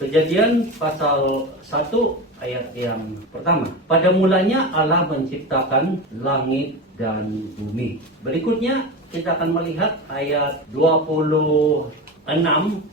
Kejadian pasal 1 ayat yang pertama. Pada mulanya Allah menciptakan langit dan bumi. Berikutnya kita akan melihat ayat 26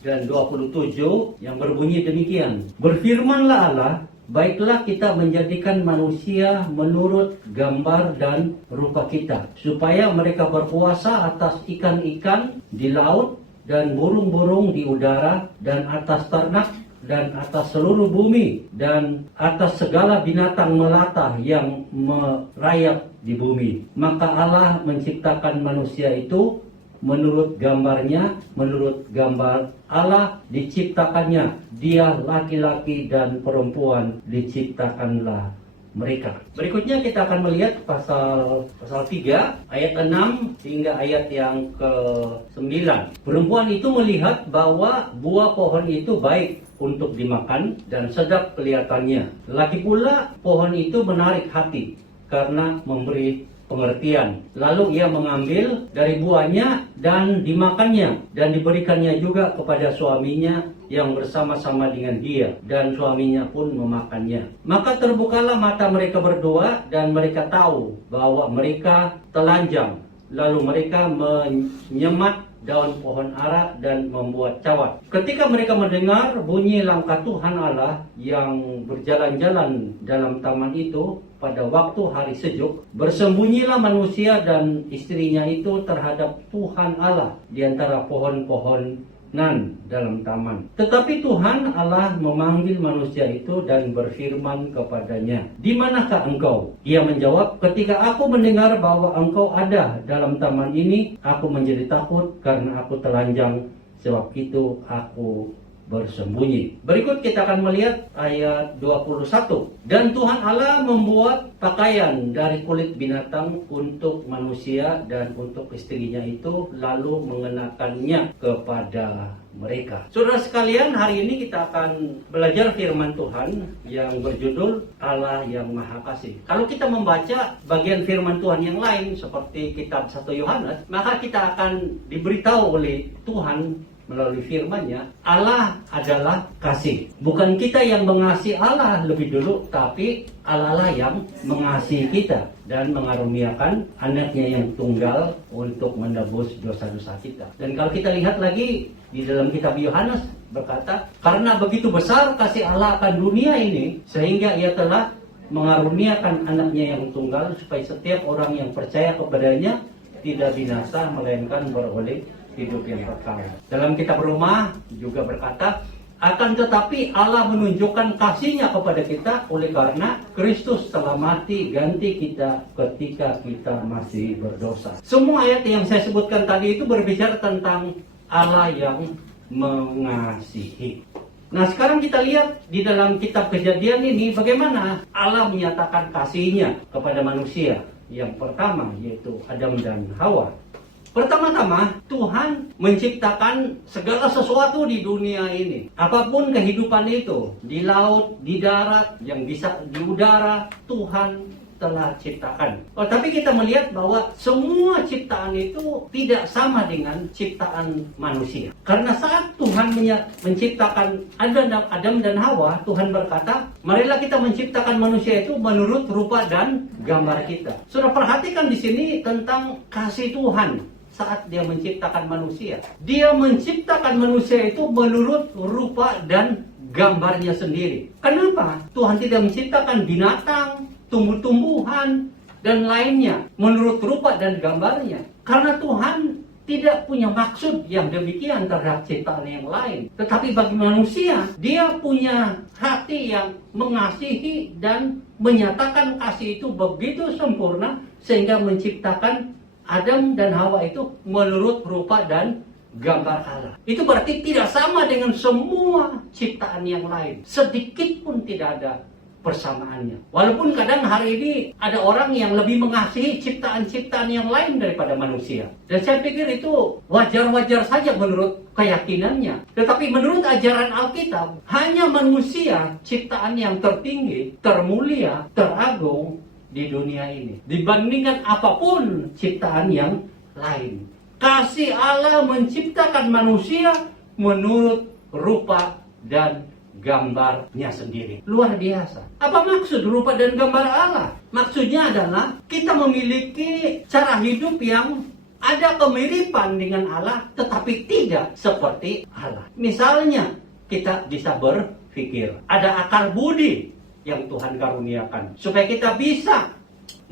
dan 27 yang berbunyi demikian. Berfirmanlah Allah, baiklah kita menjadikan manusia menurut gambar dan rupa kita, supaya mereka berkuasa atas ikan-ikan di laut dan burung-burung di udara dan atas ternak dan atas seluruh bumi dan atas segala binatang melata yang merayap di bumi. Maka Allah menciptakan manusia itu menurut gambarnya, menurut gambar Allah diciptakannya. Dia laki-laki dan perempuan diciptakanlah mereka. Berikutnya kita akan melihat pasal 3 ayat 6 hingga ayat yang ke-9. Perempuan itu melihat bahwa buah pohon itu baik untuk dimakan dan sedap kelihatannya. Lagi pula pohon itu menarik hati karena memberi pengertian. Lalu ia mengambil dari buahnya dan dimakannya, dan diberikannya juga kepada suaminya yang bersama-sama dengan dia, dan suaminya pun memakannya. Maka terbukalah mata mereka berdua, dan mereka tahu bahwa mereka telanjang. Lalu mereka menyemat daun pohon ara dan membuat cawat. Ketika mereka mendengar bunyi langkah Tuhan Allah yang berjalan-jalan dalam taman itu pada waktu hari sejuk, bersembunyilah manusia dan istrinya itu terhadap Tuhan Allah di antara pohon-pohonan dalam taman. Tetapi Tuhan Allah memanggil manusia itu dan berfirman kepadanya, "Di manakah engkau?" Ia menjawab, "Ketika aku mendengar bahwa engkau ada dalam taman ini, aku menjadi takut karena aku telanjang, sebab itu aku bersembunyi." Berikut kita akan melihat ayat 21. Dan Tuhan Allah membuat pakaian dari kulit binatang untuk manusia dan untuk istrinya itu, lalu mengenakannya kepada mereka. Saudara sekalian, hari ini kita akan belajar firman Tuhan yang berjudul Allah yang Maha Kasih. Kalau kita membaca bagian firman Tuhan yang lain seperti kitab 1 Yohanes, maka kita akan diberitahu oleh Tuhan melalui firman-Nya, Allah adalah kasih. Bukan kita yang mengasihi Allah lebih dulu, tapi Allah lah yang mengasihi kita dan mengaruniakan anaknya yang tunggal untuk menebus dosa-dosa kita. Dan kalau kita lihat lagi di dalam kitab Yohanes berkata, karena begitu besar kasih Allah akan dunia ini, sehingga ia telah mengaruniakan anaknya yang tunggal, supaya setiap orang yang percaya kepadanya tidak binasa, melainkan beroleh hidup yang kekal. Dalam kitab Roma juga berkata, akan tetapi Allah menunjukkan kasih-Nya kepada kita oleh karena Kristus telah mati ganti kita ketika kita masih berdosa. Semua ayat yang saya sebutkan tadi itu berbicara tentang Allah yang mengasihi. Nah, sekarang kita lihat di dalam kitab Kejadian ini bagaimana Allah menyatakan kasih-Nya kepada manusia. Yang pertama yaitu Adam dan Hawa. Pertama-tama, Tuhan menciptakan segala sesuatu di dunia ini. Apapun kehidupan itu, di laut, di darat, yang bisa di udara, Tuhan telah ciptakan. Tapi kita melihat bahwa semua ciptaan itu tidak sama dengan ciptaan manusia. Karena saat Tuhan menciptakan Adam dan Hawa, Tuhan berkata, marilah kita menciptakan manusia itu menurut rupa dan gambar kita. Sudah perhatikan di sini tentang kasih Tuhan. Saat dia menciptakan manusia, dia menciptakan manusia itu menurut rupa dan gambarnya sendiri. Kenapa? Tuhan tidak menciptakan binatang, tumbuh-tumbuhan, dan lainnya menurut rupa dan gambarnya. Karena Tuhan tidak punya maksud yang demikian terhadap ciptaan yang lain. Tetapi bagi manusia, dia punya hati yang mengasihi dan menyatakan kasih itu begitu sempurna sehingga menciptakan Adam dan Hawa itu menurut rupa dan gambar Allah. Itu berarti tidak sama dengan semua ciptaan yang lain. Sedikit pun tidak ada persamaannya. Walaupun kadang hari ini ada orang yang lebih mengasihi ciptaan-ciptaan yang lain daripada manusia. Dan saya pikir itu wajar-wajar saja menurut keyakinannya. Tetapi menurut ajaran Alkitab, hanya manusia ciptaan yang tertinggi, termulia, teragung di dunia ini dibandingkan apapun ciptaan yang lain. Kasih Allah menciptakan manusia menurut rupa dan gambarnya sendiri. Luar biasa. Apa maksud rupa dan gambar Allah? Maksudnya adalah kita memiliki cara hidup yang ada kemiripan dengan Allah, tetapi tidak seperti Allah. Misalnya, kita bisa berpikir, ada akal budi yang Tuhan karuniakan, supaya kita bisa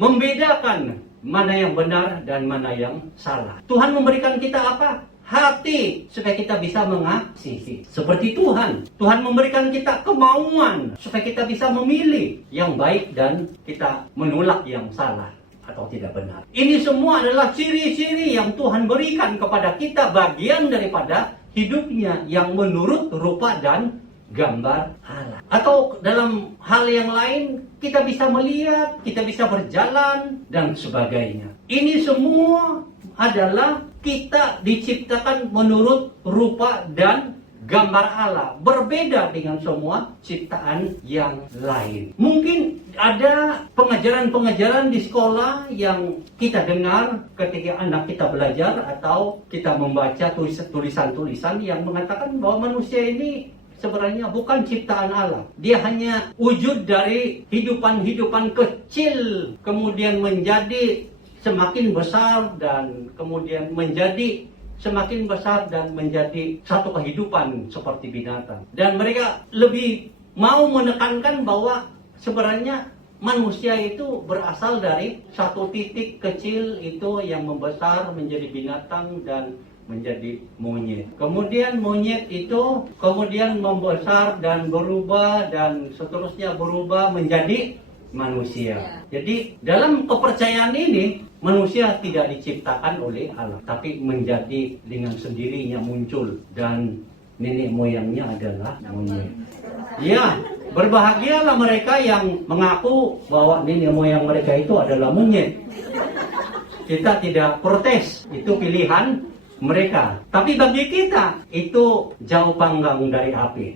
membedakan mana yang benar dan mana yang salah. Tuhan memberikan kita apa? Hati, supaya kita bisa mengasihi. Seperti Tuhan. Tuhan memberikan kita kemauan, supaya kita bisa memilih yang baik dan kita menolak yang salah atau tidak benar. Ini semua adalah ciri-ciri yang Tuhan berikan kepada kita, bagian daripada hidupnya yang menurut rupa dan gambar Allah. Atau dalam hal yang lain, kita bisa melihat, kita bisa berjalan, dan sebagainya. Ini semua adalah kita diciptakan menurut rupa dan gambar Allah. Berbeda dengan semua ciptaan yang lain. Mungkin ada pengajaran-pengajaran di sekolah yang kita dengar ketika anak kita belajar atau kita membaca tulisan-tulisan yang mengatakan bahwa manusia ini sebenarnya bukan ciptaan Allah. Dia hanya wujud dari hidupan-hidupan kecil, kemudian menjadi semakin besar dan kemudian menjadi semakin besar dan menjadi satu kehidupan seperti binatang. Dan mereka lebih mau menekankan bahwa sebenarnya manusia itu berasal dari satu titik kecil itu yang membesar menjadi binatang dan menjadi monyet. Kemudian monyet itu kemudian membesar dan berubah dan seterusnya berubah menjadi manusia. Jadi dalam kepercayaan ini manusia tidak diciptakan oleh Allah, tapi menjadi dengan sendirinya muncul dan nenek moyangnya adalah monyet. Ya, berbahagialah mereka yang mengaku bahwa nenek moyang mereka itu adalah monyet. Kita tidak protes, itu pilihan mereka. Tapi bagi kita itu jauh panggang dari api.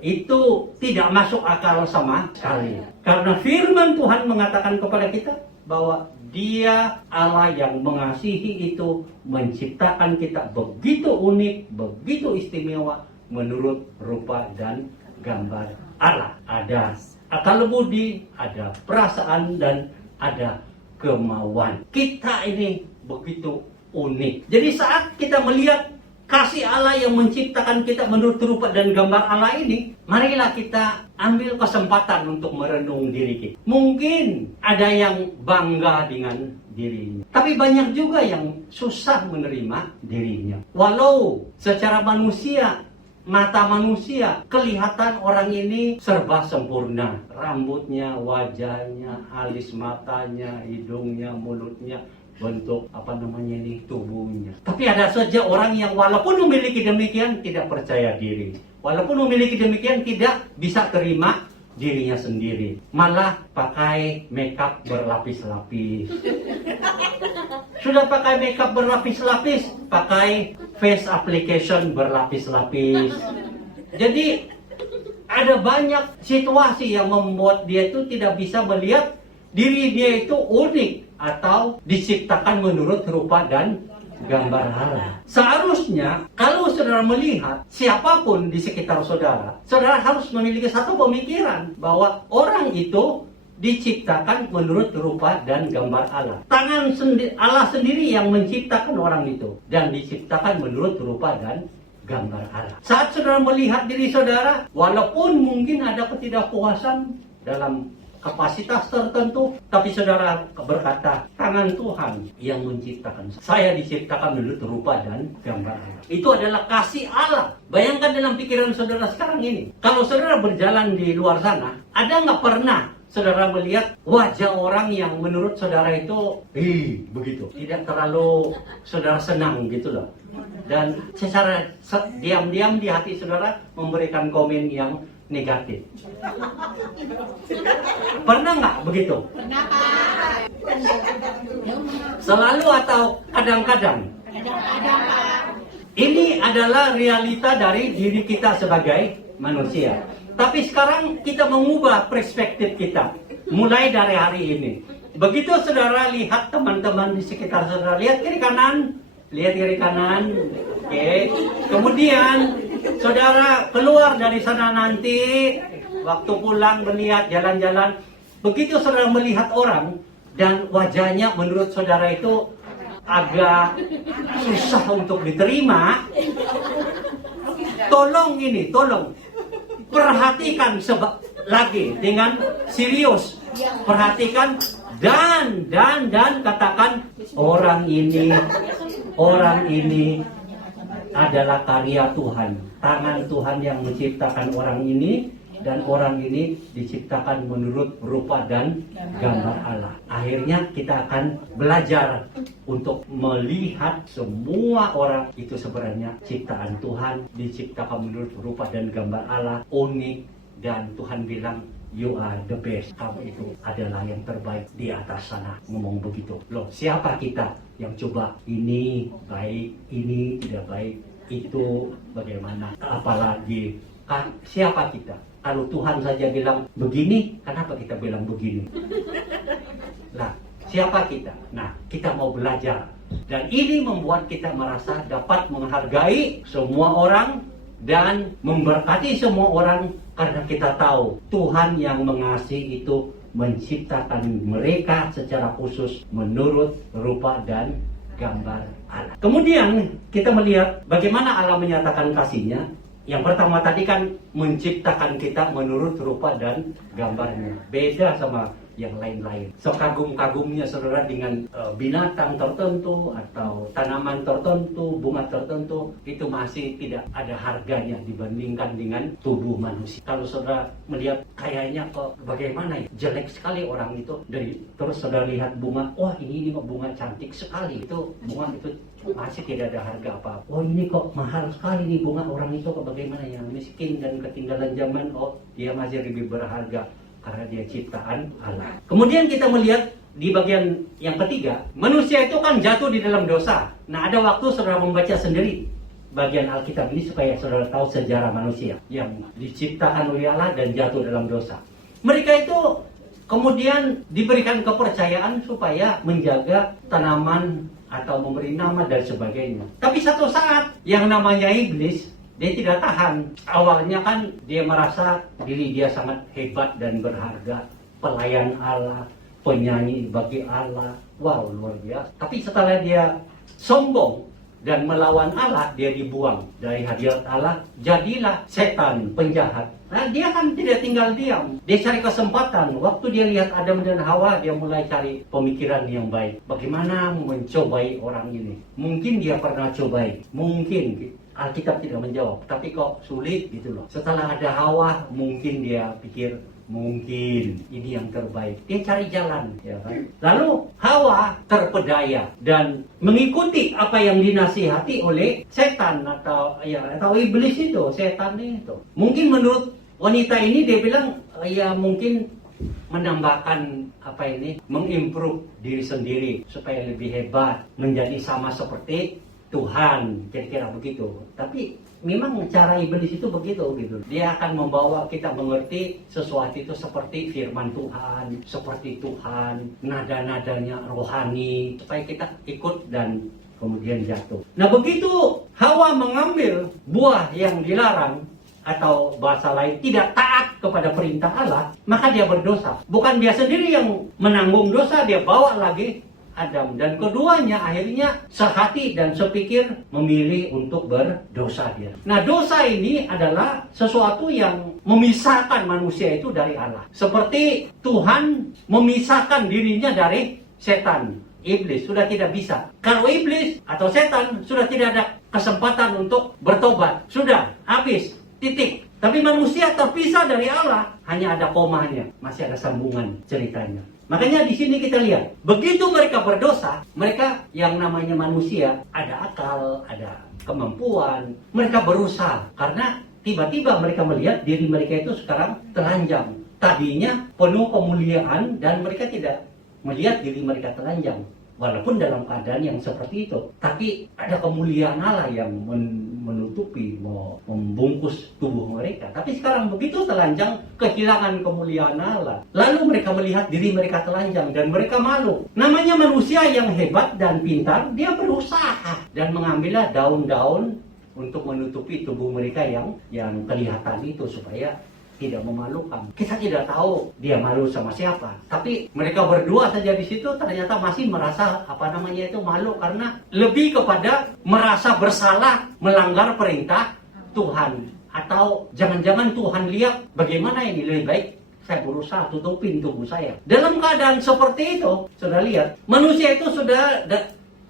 Itu tidak masuk akal sama sekali. Karena firman Tuhan mengatakan kepada kita bahwa Dia Allah yang mengasihi itu menciptakan kita begitu unik, begitu istimewa menurut rupa dan gambar Allah. Ada akal budi, ada perasaan dan ada kemauan. Kita ini begitu unik. Jadi saat kita melihat kasih Allah yang menciptakan kita menurut rupa dan gambar Allah ini, marilah kita ambil kesempatan untuk merenung diri kita. Mungkin ada yang bangga dengan dirinya, tapi banyak juga yang susah menerima dirinya. Walau secara manusia, mata manusia, kelihatan orang ini serba sempurna. Rambutnya, wajahnya, alis matanya, hidungnya, mulutnya, bentuk tubuhnya. Tapi ada saja orang yang walaupun memiliki demikian tidak percaya diri. Walaupun memiliki demikian tidak bisa terima dirinya sendiri. Malah pakai makeup berlapis-lapis. Sudah pakai makeup berlapis-lapis, pakai face application berlapis-lapis. Jadi ada banyak situasi yang membuat dia itu tidak bisa melihat diri dia itu unik atau diciptakan menurut rupa dan gambar Allah. Seharusnya kalau saudara melihat siapapun di sekitar saudara, saudara harus memiliki satu pemikiran bahwa orang itu diciptakan menurut rupa dan gambar Allah. Tangan Allah sendiri yang menciptakan orang itu dan diciptakan menurut rupa dan gambar Allah. Saat saudara melihat diri saudara, walaupun mungkin ada ketidakpuasan dalam kapasitas tertentu, tapi saudara berkata, tangan Tuhan yang menciptakan. Saya diciptakan menurut rupa dan gambar Allah. Itu adalah kasih Allah. Bayangkan dalam pikiran saudara sekarang ini. Kalau saudara berjalan di luar sana, ada nggak pernah saudara melihat wajah orang yang menurut saudara itu, begitu. Tidak terlalu saudara senang gitu loh. Dan secara diam-diam di hati saudara memberikan komen yang negatif. Pernah nggak begitu? Pernah, Pak. Selalu atau kadang-kadang? Kadang-kadang, Pak. Ini adalah realita dari diri kita sebagai manusia. Tapi sekarang kita mengubah perspektif kita. Mulai dari hari ini. Begitu saudara lihat teman-teman di sekitar saudara, lihat kiri kanan. Lihat kiri kanan. Oke. Kemudian saudara keluar dari sana nanti, waktu pulang melihat jalan-jalan, begitu saudara melihat orang, dan wajahnya menurut saudara itu agak susah untuk diterima, tolong perhatikan lagi dengan serius, perhatikan dan katakan orang ini adalah karya Tuhan, tangan Tuhan yang menciptakan orang ini, dan orang ini diciptakan menurut rupa dan gambar Allah. Akhirnya kita akan belajar untuk melihat semua orang itu sebenarnya ciptaan Tuhan, diciptakan menurut rupa dan gambar Allah, unik, dan Tuhan bilang, you are the best. Kamu itu adalah yang terbaik di atas sana. Ngomong begitu. Loh, siapa kita yang coba ini baik, ini tidak baik, itu bagaimana? Apalagi siapa kita? Kalau Tuhan saja bilang begini, kenapa kita bilang begini? Nah, siapa kita? Nah, kita mau belajar. Dan ini membuat kita merasa dapat menghargai semua orang dan memberkati semua orang, karena kita tahu Tuhan yang mengasihi itu menciptakan mereka secara khusus menurut rupa dan gambar Allah. Kemudian kita melihat bagaimana Allah menyatakan kasih-Nya. Yang pertama tadi kan menciptakan kita menurut rupa dan gambarnya. Beda sama yang lain-lain. Sekagum-kagumnya saudara dengan binatang tertentu atau tanaman tertentu, bunga tertentu, itu masih tidak ada harganya dibandingkan dengan tubuh manusia. Kalau saudara melihat kayaknya kok bagaimana ya, jelek sekali orang itu, terus saudara lihat bunga, wah ini bunga cantik sekali, itu bunga itu masih tidak ada harga apa. Oh ini kok mahal sekali nih bunga, orang itu kok bagaimana, yang miskin dan ketinggalan zaman, oh dia masih lebih berharga karena dia ciptaan Allah. Kemudian kita melihat di bagian yang ketiga, manusia itu kan jatuh di dalam dosa. Nah, ada waktu saudara membaca sendiri bagian Alkitab ini supaya saudara tahu sejarah manusia yang diciptakan oleh Allah dan jatuh dalam dosa. Mereka itu kemudian diberikan kepercayaan supaya menjaga tanaman atau memberi nama dan sebagainya. Tapi satu saat yang namanya iblis, dia tidak tahan. Awalnya kan dia merasa diri dia sangat hebat dan berharga, pelayan Allah, penyanyi bagi Allah. Wow, luar biasa. Tapi setelah dia sombong dan melawan Allah, dia dibuang dari hadirat Allah. Jadilah setan penjahat. Nah, dia kan tidak tinggal diam. Dia cari kesempatan. Waktu dia lihat Adam dan Hawa, dia mulai cari pemikiran yang baik. Bagaimana mencobai orang ini? Mungkin dia pernah cobai. Mungkin. Alkitab tidak menjawab. Tapi kok sulit gitu loh. Setelah ada Hawa, mungkin dia pikir, mungkin ini yang terbaik. Dia cari jalan. Ya kan? Lalu Hawa terpedaya dan mengikuti apa yang dinasihati oleh setan atau iblis itu, setan itu. Mungkin menurut wanita ini dia bilang, ya mungkin menambahkan mengimprove diri sendiri supaya lebih hebat, menjadi sama seperti Tuhan, kira-kira begitu. Tapi memang cara iblis itu begitu gitu. Dia akan membawa kita mengerti sesuatu itu seperti firman Tuhan, seperti Tuhan, nada-nadanya rohani, supaya kita ikut dan kemudian jatuh. Nah, begitu Hawa mengambil buah yang dilarang, atau bahasa lain tidak taat kepada perintah Allah, maka dia berdosa. Bukan dia sendiri yang menanggung dosa, dia bawa lagi Adam, dan keduanya akhirnya sehati dan sepikir memilih untuk berdosa dia. Nah, dosa ini adalah sesuatu yang memisahkan manusia itu dari Allah. Seperti Tuhan memisahkan dirinya dari setan. Iblis sudah tidak bisa. Kalau iblis atau setan sudah tidak ada kesempatan untuk bertobat, sudah habis, titik. Tapi manusia terpisah dari Allah, hanya ada komanya, masih ada sambungan ceritanya. Makanya di sini kita lihat, begitu mereka berdosa, mereka yang namanya manusia ada akal, ada kemampuan, mereka berusaha karena tiba-tiba mereka melihat diri mereka itu sekarang telanjang. Tadinya penuh kemuliaan dan mereka tidak melihat diri mereka telanjang. Walaupun dalam keadaan yang seperti itu, tapi ada kemuliaan Allah yang menutupi, membungkus tubuh mereka. Tapi sekarang begitu telanjang, kehilangan kemuliaan Allah. Lalu mereka melihat diri mereka telanjang dan mereka malu. Namanya manusia yang hebat dan pintar, dia berusaha dan mengambillah daun-daun untuk menutupi tubuh mereka yang kelihatan itu supaya tidak memalukan. Kita tidak tahu dia malu sama siapa, tapi mereka berdua saja di situ ternyata masih merasa malu karena lebih kepada merasa bersalah melanggar perintah Tuhan, atau jangan-jangan Tuhan lihat bagaimana ini lebih baik saya berusaha tutupin tubuh saya. Dalam keadaan seperti itu, sudah lihat manusia itu sudah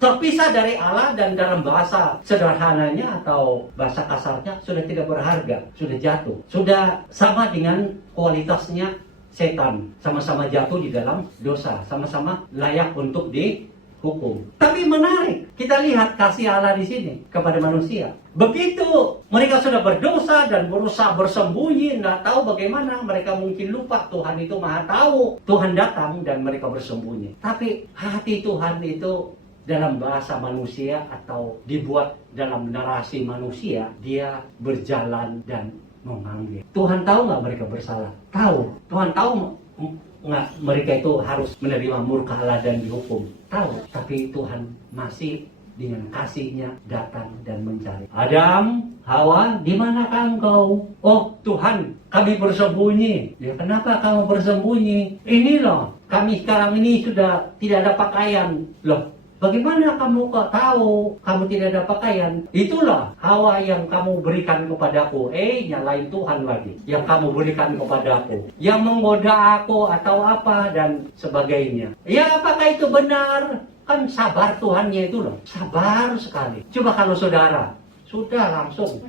terpisah dari Allah, dan dalam bahasa sederhananya atau bahasa kasarnya sudah tidak berharga, sudah jatuh, sudah sama dengan kualitasnya setan, sama-sama jatuh di dalam dosa, sama-sama layak untuk dihukum. Tapi menarik, kita lihat kasih Allah di sini kepada manusia. Begitu mereka sudah berdosa dan berusaha bersembunyi, nggak tahu bagaimana, mereka mungkin lupa Tuhan itu maha tahu. Tuhan datang dan mereka bersembunyi. Tapi hati Tuhan itu dalam bahasa manusia atau dibuat dalam narasi manusia, dia berjalan dan memanggil. Tuhan tahu nggak mereka bersalah? Tahu. Tuhan tahu nggak mereka itu harus menerima murka Allah dan dihukum? Tahu. Tapi Tuhan masih dengan kasihnya datang dan mencari. Adam, Hawa, di manakah engkau? Oh Tuhan, kami bersembunyi. Ya, kenapa kamu bersembunyi? Ini loh, kami sekarang ini sudah tidak ada pakaian. Loh, bagaimana kamu kok tahu kamu tidak ada pakaian? Itulah Hawa yang kamu berikan kepadaku. Nyalain Tuhan lagi. Yang kamu berikan kepadaku, yang menggoda aku atau apa dan sebagainya. Ya, apakah itu benar? Kan sabar Tuhannya itu loh. Sabar sekali. Coba kalau saudara sudah langsung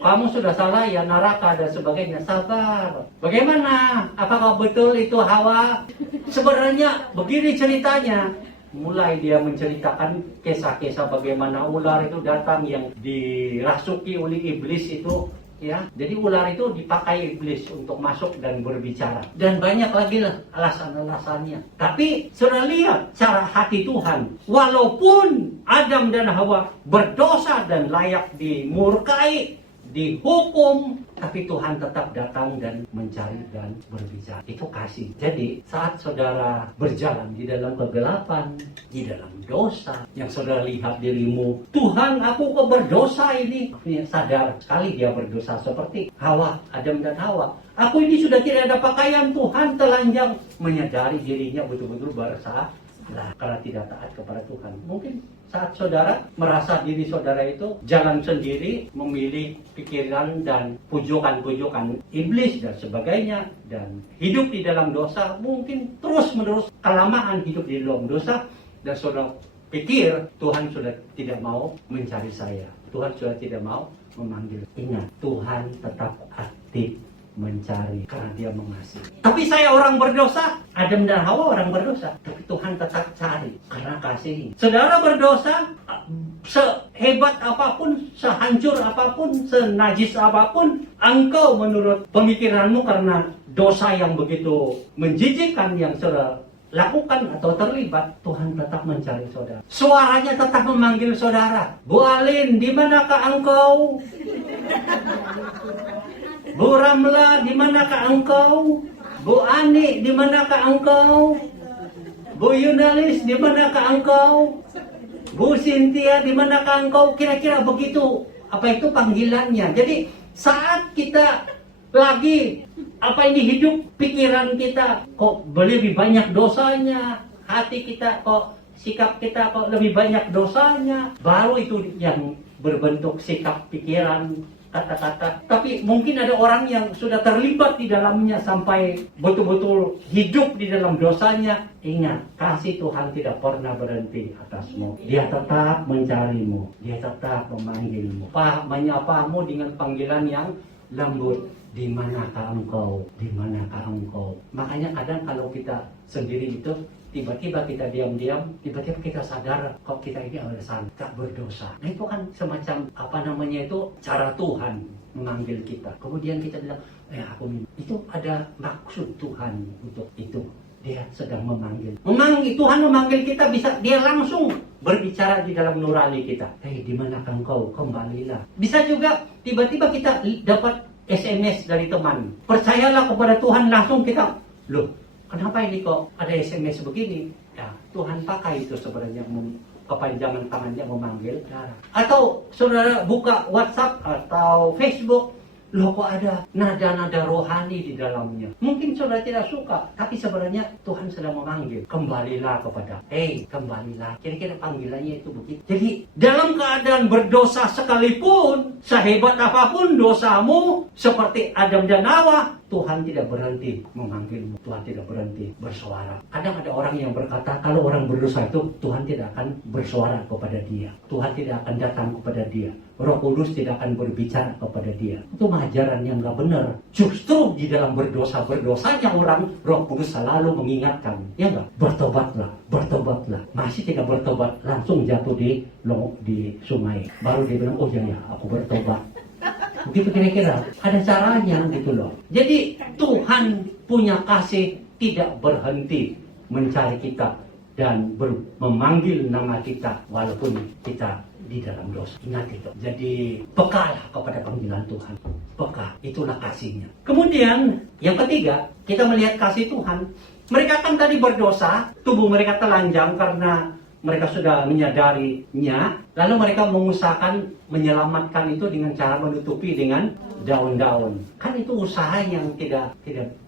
kamu sudah salah ya, neraka dan sebagainya, sabar. Bagaimana? Apakah betul itu Hawa? Sebenarnya begini ceritanya. Mulai dia menceritakan kisah-kisah bagaimana ular itu datang yang dirasuki oleh iblis itu, ya. Jadi ular itu dipakai iblis untuk masuk dan berbicara. Dan banyak lagi lah alasan-alasannya. Tapi sudah lihat cara hati Tuhan. Walaupun Adam dan Hawa berdosa dan layak dimurkai, dihukum, tapi Tuhan tetap datang dan mencari dan berbicara. Itu kasih. Jadi saat saudara berjalan di dalam kegelapan, di dalam dosa, yang saudara lihat dirimu, Tuhan aku kok berdosa ini. Sadar sekali dia berdosa seperti Hawa, Adam dan Hawa. Aku ini sudah tidak ada pakaian, Tuhan telanjang. Menyadari dirinya betul-betul bersalah karena tidak taat kepada Tuhan. Mungkin saat saudara merasa diri saudara itu jalan sendiri, memilih pikiran dan pujukan-pujukan iblis dan sebagainya, dan hidup di dalam dosa, mungkin terus-menerus kelamaan hidup di dalam dosa, dan saudara pikir Tuhan sudah tidak mau mencari saya, Tuhan sudah tidak mau memanggil. Ingat, Tuhan tetap aktif mencari karena dia mengasihi. Tapi saya orang berdosa, Adam dan Hawa orang berdosa, tapi Tuhan tetap cari karena kasih. Saudara berdosa, sehebat apapun, sehancur apapun, senajis apapun engkau menurut pemikiranmu karena dosa yang begitu menjijikkan yang saudara lakukan atau terlibat, Tuhan tetap mencari saudara. Suaranya tetap memanggil saudara. Bu Alin, di manakah engkau? Bu Ramla, di manakah engkau? Bu Ani, di manakah engkau? Bu Yunalis, di manakah engkau? Bu Cynthia, di manakah engkau? Kira-kira begitu. Apa itu panggilannya? Jadi saat kita lagi hidup, pikiran kita kok lebih banyak dosanya, hati kita kok, sikap kita kok lebih banyak dosanya, baru itu yang berbentuk sikap, pikiran, kata-kata. Tapi mungkin ada orang yang sudah terlibat di dalamnya sampai betul-betul hidup di dalam dosanya. Ingat, kasih Tuhan tidak pernah berhenti atasmu. Dia tetap mencarimu, dia tetap memanggilmu, menyapamu dengan panggilan yang lembut. Di manakah engkau? Di manakah engkau? Makanya kadang kalau kita sendiri itu, tiba-tiba kita diam-diam, tiba-tiba kita sadar kok kita ini alasan tak berdosa. Nah itu kan semacam cara Tuhan memanggil kita. Kemudian kita bilang, aku minta. Itu ada maksud Tuhan untuk itu. Dia sedang memanggil. Tuhan memanggil kita, bisa dia langsung berbicara di dalam nurani kita. Di manakah engkau? Kembalilah. Bisa juga tiba-tiba kita dapat SMS dari teman. Percayalah kepada Tuhan, langsung kita, loh, kenapa ini kok ada SMS begini? Ya, Tuhan pakai itu sebenarnya kepanjangan tangannya memanggil darah. Atau saudara buka WhatsApp atau Facebook, loh kok ada nada-nada rohani di dalamnya. Mungkin saudara tidak suka, tapi sebenarnya Tuhan sedang memanggil. Kembalilah kepada, kembalilah. Kira-kira panggilannya itu begitu. Jadi dalam keadaan berdosa sekalipun, sehebat apapun dosamu, seperti Adam dan Hawa, Tuhan tidak berhenti memanggilmu. Tuhan tidak berhenti bersuara. Kadang ada orang yang berkata, kalau orang berdosa itu, Tuhan tidak akan bersuara kepada dia. Tuhan tidak akan datang kepada dia. Roh Kudus tidak akan berbicara kepada dia. Itu ajaran yang gak benar. Justru di dalam berdosanya orang, Roh Kudus selalu mengingatkan. Ya enggak? Bertobatlah, bertobatlah. Masih tidak bertobat, langsung jatuh di sungai. Baru dia bilang, oh ya, aku bertobat. Begitu kira-kira. Ada caranya gitu loh. Jadi Tuhan punya kasih tidak berhenti mencari kita dan memanggil nama kita walaupun kita di dalam dosa. Ingat itu. Jadi pekalah kepada panggilan Tuhan. Peka, itulah kasihnya. Kemudian yang ketiga, kita melihat kasih Tuhan. Mereka kan tadi berdosa, tubuh mereka telanjang karena mereka sudah menyadarinya. Lalu mereka mengusahakan menyelamatkan itu dengan cara menutupi dengan daun-daun. Kan itu usaha yang tidak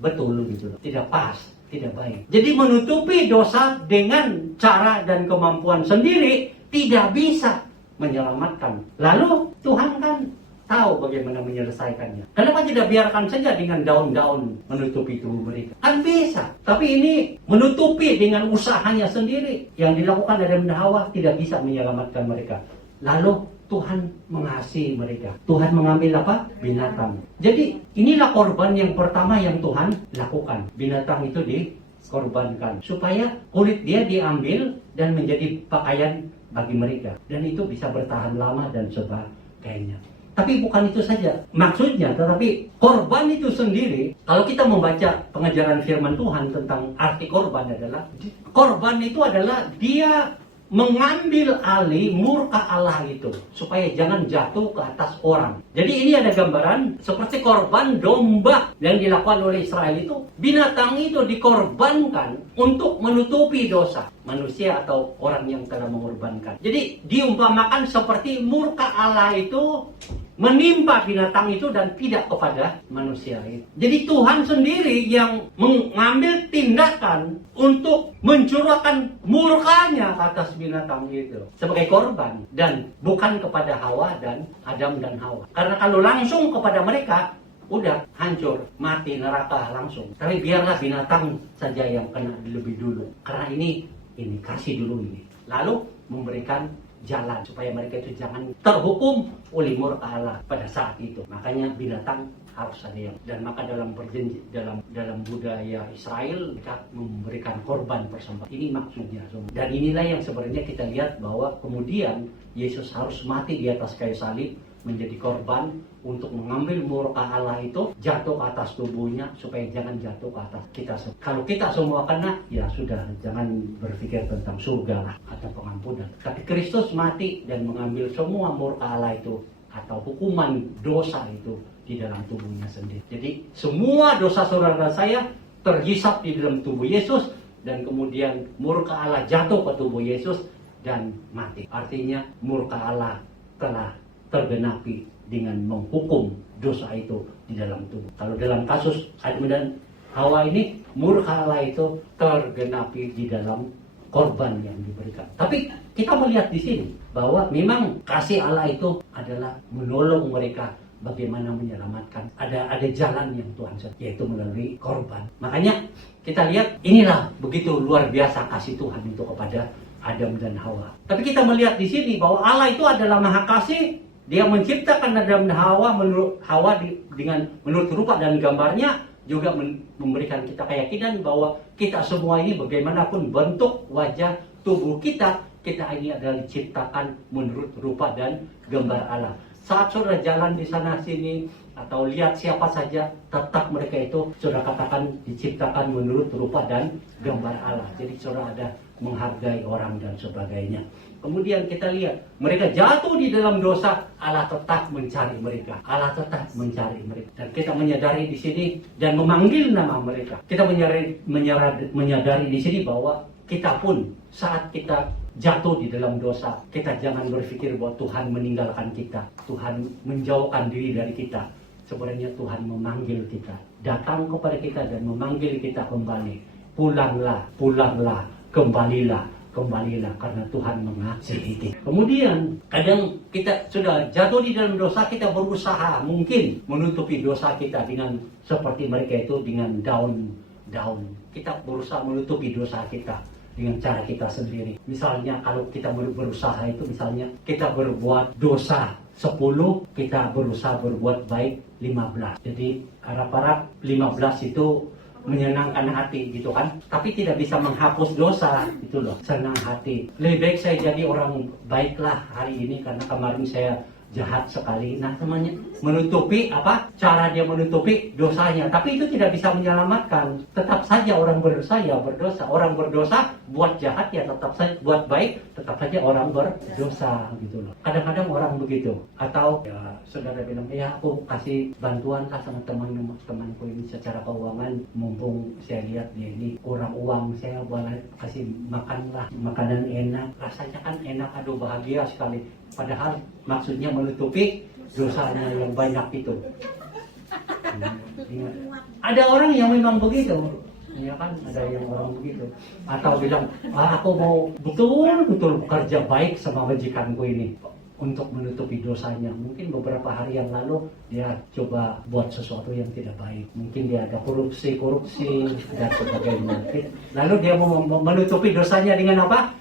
betul gitu loh. Tidak pas, tidak baik. Jadi menutupi dosa dengan cara dan kemampuan sendiri tidak bisa menyelamatkan. Lalu Tuhan kan tahu bagaimana menyelesaikannya. Kenapa tidak biarkan saja dengan daun-daun menutupi tubuh mereka? Kan bisa. Tapi ini menutupi dengan usahanya sendiri. Yang dilakukan Adam dan Hawa tidak bisa menyelamatkan mereka. Lalu Tuhan mengasihi mereka. Tuhan mengambil apa? Binatang. Jadi inilah korban yang pertama yang Tuhan lakukan. Binatang itu dikorbankan. Supaya kulit dia diambil dan menjadi pakaian bagi mereka. Dan itu bisa bertahan lama dan sebagainya. Tapi bukan itu saja maksudnya, tetapi korban itu sendiri, kalau kita membaca pengajaran firman Tuhan tentang arti korban itu adalah dia mengambil alih murka Allah itu supaya jangan jatuh ke atas orang. Jadi ini ada gambaran seperti korban domba yang dilakukan oleh Israel itu. Binatang itu dikorbankan untuk menutupi dosa manusia atau orang yang telah mengorbankan. Jadi diumpamakan seperti murka Allah itu menimpa binatang itu dan tidak kepada manusia itu. Jadi Tuhan sendiri yang mengambil tindakan untuk mencurahkan murkanya atas binatang itu sebagai korban dan bukan kepada Hawa dan Adam dan Hawa. Karena kalau langsung kepada mereka udah hancur, mati neraka langsung. Tapi biarlah binatang saja yang kena lebih dulu. Karena ini kasih dulu ini. Lalu memberikan jalan supaya mereka itu jangan terhukum oleh murka Allah pada saat itu. Makanya binatang harus ada yang, dan maka dalam perjanji dalam budaya Israel mereka memberikan korban persembahan. Ini maksudnya. Dan inilah yang sebenarnya kita lihat bahwa kemudian Yesus harus mati di atas kayu salib menjadi korban untuk mengambil murka Allah itu jatuh ke atas tubuhnya supaya jangan jatuh ke atas kita. Kalau kita semua kena, ya sudah, jangan berpikir tentang surga lah atau pengampunan. Tapi Kristus mati dan mengambil semua murka Allah itu atau hukuman dosa itu di dalam tubuhnya sendiri. Jadi semua dosa saudara saya terhisap di dalam tubuh Yesus dan kemudian murka Allah jatuh ke tubuh Yesus dan mati. Artinya murka Allah telah tergenapi dengan menghukum dosa itu di dalam tubuh. Kalau dalam kasus Adam dan Hawa ini, murka Allah itu tergenapi di dalam korban yang diberikan. Tapi kita melihat di sini bahwa memang kasih Allah itu adalah menolong mereka bagaimana menyelamatkan. Ada jalan yang Tuhan set, yaitu melalui korban. Makanya kita lihat inilah begitu luar biasa kasih Tuhan itu kepada Adam dan Hawa. Tapi kita melihat di sini bahwa Allah itu adalah Maha Kasih. Dia menciptakan Adam dan Hawa menurut rupa dan gambarnya, juga memberikan kita keyakinan bahwa kita semua ini bagaimanapun bentuk wajah tubuh kita ini adalah diciptakan menurut rupa dan gambar Allah. Saat saudara jalan di sana sini atau lihat siapa saja, tetap mereka itu saudara katakan diciptakan menurut rupa dan gambar Allah. Jadi saudara ada menghargai orang dan sebagainya. Kemudian kita lihat mereka jatuh di dalam dosa, Allah tetap mencari mereka. Allah tetap mencari mereka. Dan kita menyadari di sini dan memanggil nama mereka. Kita menyadari di sini bahwa kita pun saat kita jatuh di dalam dosa, kita jangan berpikir bahwa Tuhan meninggalkan kita, Tuhan menjauhkan diri dari kita. Sebenarnya Tuhan memanggil kita, datang kepada kita dan memanggil kita kembali. Pulanglah, pulanglah, kembalilah, kembalilah, karena Tuhan mengasihi kita. Kemudian kadang kita sudah jatuh di dalam dosa, kita berusaha mungkin menutupi dosa kita dengan seperti mereka itu dengan daun. Kita berusaha menutupi dosa kita dengan cara kita sendiri. Misalnya kalau kita berusaha itu, misalnya kita berbuat dosa 10, kita berusaha berbuat baik 15. Jadi harap-harap 15 itu menyenangkan hati gitu kan, tapi tidak bisa menghapus dosa itu loh. Senang hati, lebih baik saya jadi orang baiklah hari ini karena kemarin saya jahat sekali. Nah namanya menutupi apa? Cara dia menutupi dosanya, tapi itu tidak bisa menyelamatkan. Tetap saja orang berdosa ya berdosa. Orang berdosa buat jahat ya tetap saja, buat baik tetap saja orang berdosa gitu loh. Kadang-kadang orang begitu. Atau ya saudara bilang, ya aku kasih bantuan lah sama temanku ini secara keuangan, mumpung saya lihat dia ini kurang uang, saya boleh kasih makanlah makanan enak. Rasanya kan enak, aduh bahagia sekali. Padahal maksudnya menutupi dosanya yang banyak itu. Ada orang yang memang begitu, ya kan, ada yang orang begitu. Atau bilang, aku mau betul-betul bekerja baik sama majikanku ini untuk menutupi dosanya. Mungkin beberapa hari yang lalu dia coba buat sesuatu yang tidak baik. Mungkin dia ada korupsi dan sebagainya. Lalu dia mau menutupi dosanya dengan apa?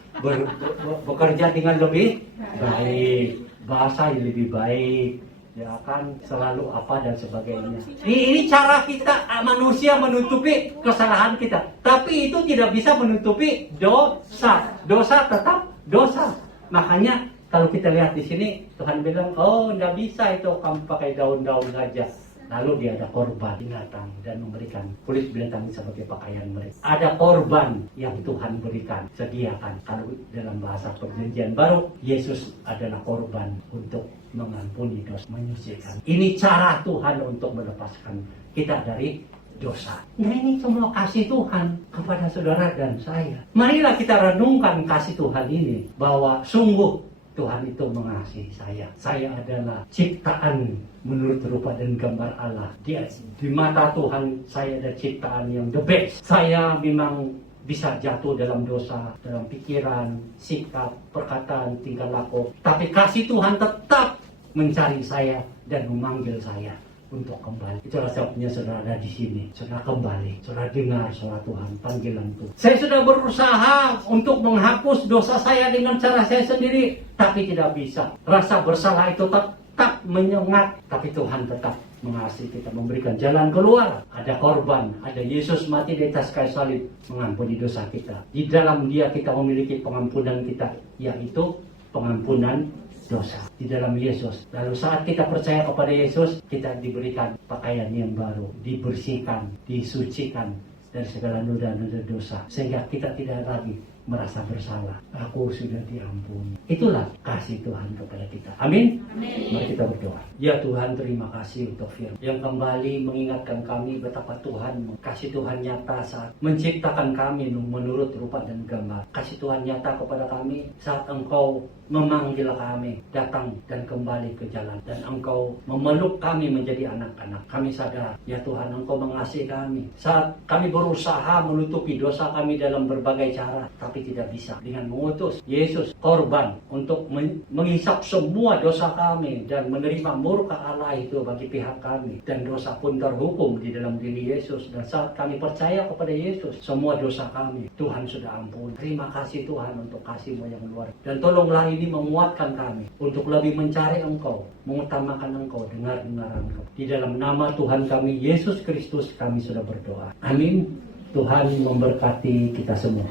Bekerja dengan lebih baik, bahasa yang lebih baik, ya kan, selalu apa dan sebagainya. Ini cara kita manusia menutupi kesalahan kita, tapi itu tidak bisa menutupi dosa. Dosa tetap dosa. Makanya kalau kita lihat di sini Tuhan bilang, oh tidak bisa itu kamu pakai daun-daun saja. Lalu dia ada korban binatang dan memberikan kulit binatang sebagai pakaian mereka. Ada korban yang Tuhan berikan, sediakan. Kalau dalam bahasa perjanjian baru, Yesus adalah korban untuk mengampuni dosa, menyucikan. Ini cara Tuhan untuk melepaskan kita dari dosa. Nah ini semua kasih Tuhan kepada saudara dan saya. Marilah kita renungkan kasih Tuhan ini, bahwa sungguh Tuhan itu mengasihi saya. Saya adalah ciptaan menurut rupa dan gambar Allah. Di mata Tuhan saya ada ciptaan yang the best. Saya memang bisa jatuh dalam dosa, dalam pikiran, sikap, perkataan, tingkah laku. Tapi kasih Tuhan tetap mencari saya dan memanggil saya untuk kembali. Itulah sebabnya saudara ada di sini. Saudara kembali, saudara dengar suara Tuhan, panggilan Tuhan. Saya sudah berusaha untuk menghapus dosa saya dengan cara saya sendiri, tapi tidak bisa. Rasa bersalah itu tetap menyengat, tapi Tuhan tetap mengasihi kita, memberikan jalan keluar. Ada korban, ada Yesus mati di atas kayu salib mengampuni dosa kita. Di dalam Dia kita memiliki pengampunan kita, yaitu pengampunan dosa di dalam Yesus. Lalu saat kita percaya kepada Yesus, kita diberikan pakaian yang baru, dibersihkan, disucikan dari segala noda-noda dosa, sehingga kita tidak lagi merasa bersalah. Aku sudah diampuni. Itulah kasih Tuhan kepada kita. Amin. Mari kita berdoa. Ya Tuhan, terima kasih untuk firman yang kembali mengingatkan kami betapa Tuhan, kasih Tuhan nyata saat menciptakan kami menurut rupa dan gambar. Kasih Tuhan nyata kepada kami saat Engkau memanggil kami datang dan kembali ke jalan, dan Engkau memeluk kami menjadi anak-anak. Kami sadar, ya Tuhan, Engkau mengasihi kami saat kami berusaha menutupi dosa kami dalam berbagai cara, tapi tidak bisa. Dengan mengutus Yesus korban untuk menghisap semua dosa kami dan menerima murka Allah itu bagi pihak kami, dan dosa pun terhukum di dalam diri Yesus. Dan saat kami percaya kepada Yesus, semua dosa kami Tuhan sudah ampun. Terima kasih Tuhan untuk kasih-Mu yang luar. Dan tolonglah ini menguatkan kami untuk lebih mencari Engkau, mengutamakan Engkau, dengar-dengaran Engkau. Di dalam nama Tuhan kami Yesus Kristus kami sudah berdoa. Amin. Tuhan memberkati kita semua.